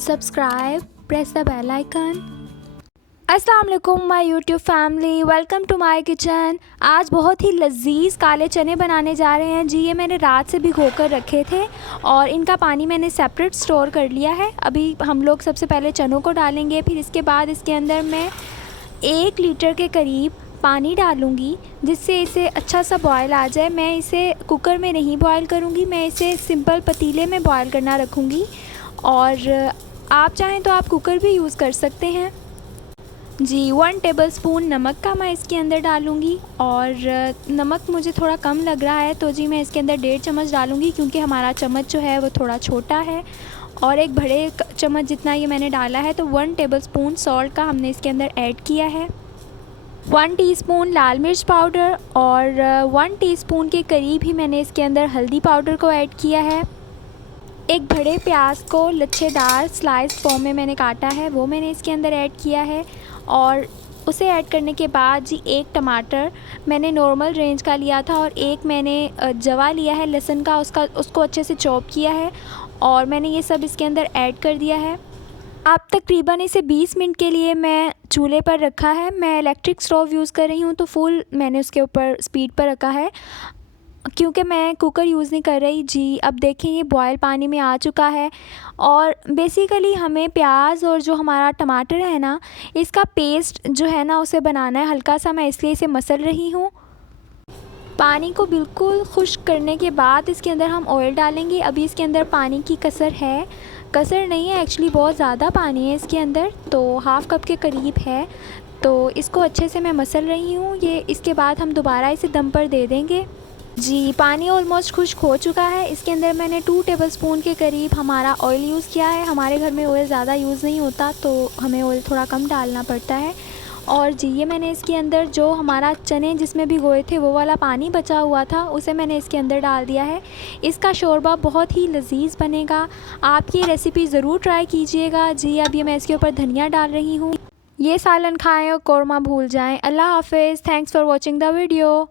subscribe, press the bell icon। अस्सलाम वालेकुम my YouTube family, welcome to my kitchen. आज बहुत ही लजीज काले चने बनाने जा रहे हैं जी। ये मैंने रात से भिगो कर रखे थे और इनका पानी मैंने सेपरेट स्टोर कर लिया है। अभी हम लोग सबसे पहले चनों को डालेंगे, फिर इसके बाद इसके अंदर मैं 1 लीटर के करीब पानी डालूँगी जिससे इसे अच्छा सा बॉयल आ जाए। मैं इसे कुकर में नहीं बॉयल करूँगी, मैं इसे सिंपल पतीले में बॉयल करना रखूँगी और आप चाहें तो आप कुकर भी यूज़ कर सकते हैं जी। 1 टेबलस्पून नमक का मैं इसके अंदर डालूँगी और नमक मुझे थोड़ा कम लग रहा है तो जी मैं इसके अंदर 1.5 चम्मच डालूँगी क्योंकि हमारा चम्मच जो है वो थोड़ा छोटा है। और एक बड़े चम्मच जितना ये मैंने डाला है तो 1 टेबलस्पून सॉल्ट का हमने इसके अंदर ऐड किया है। 1 टीस्पून लाल मिर्च पाउडर और 1 टीस्पून के करीब ही मैंने इसके अंदर हल्दी पाउडर को ऐड किया है। एक बड़े प्याज को लच्छेदार स्लाइस फॉर्म में मैंने काटा है, वो मैंने इसके अंदर ऐड किया है। और उसे ऐड करने के बाद जी 1 टमाटर मैंने नॉर्मल रेंज का लिया था और एक मैंने जवा लिया है लहसुन का, उसको अच्छे से चॉप किया है और मैंने ये सब इसके अंदर ऐड कर दिया है। अब तकरीबन इसे 20 मिनट के लिए मैं चूल्हे पर रखा है। मैं इलेक्ट्रिक स्टोव यूज़ कर रही हूँ तो फुल मैंने उसके ऊपर स्पीड पर रखा है क्योंकि मैं कुकर यूज़ नहीं कर रही जी। अब देखें ये बॉयल पानी में आ चुका है और बेसिकली हमें प्याज और जो हमारा टमाटर है ना, इसका पेस्ट जो है ना उसे बनाना है हल्का सा। मैं इसलिए इसे मसल रही हूँ। पानी को बिल्कुल खुश्क करने के बाद इसके अंदर हम ऑयल डालेंगे। अभी इसके अंदर पानी की कसर नहीं है, एक्चुअली बहुत ज़्यादा पानी है इसके अंदर, तो हाफ़ कप के करीब है। तो इसको अच्छे से मैं मसल रही हूँ ये। इसके बाद हम दोबारा इसे दम पर दे देंगे जी। पानी ऑलमोस्ट खुश्क हो चुका है। इसके अंदर मैंने 2 टेबलस्पून के करीब हमारा ऑयल यूज़ किया है। हमारे घर में ऑयल ज़्यादा यूज़ नहीं होता तो हमें ऑयल थोड़ा कम डालना पड़ता है। और जी ये मैंने इसके अंदर जो हमारा चने जिसमें भिगोए थे वो वाला पानी बचा हुआ था उसे मैंने इसके अंदर डाल दिया है। इसका शोरबा बहुत ही लजीज बनेगा, आप ये रेसिपी ज़रूर ट्राई कीजिएगा जी। अब ये मैं इसके ऊपर धनिया डाल रही हूँ। ये सालन खाएं और कौरमा भूल जाएं। अल्लाह हाफ़िज़। Thanks for watching the video.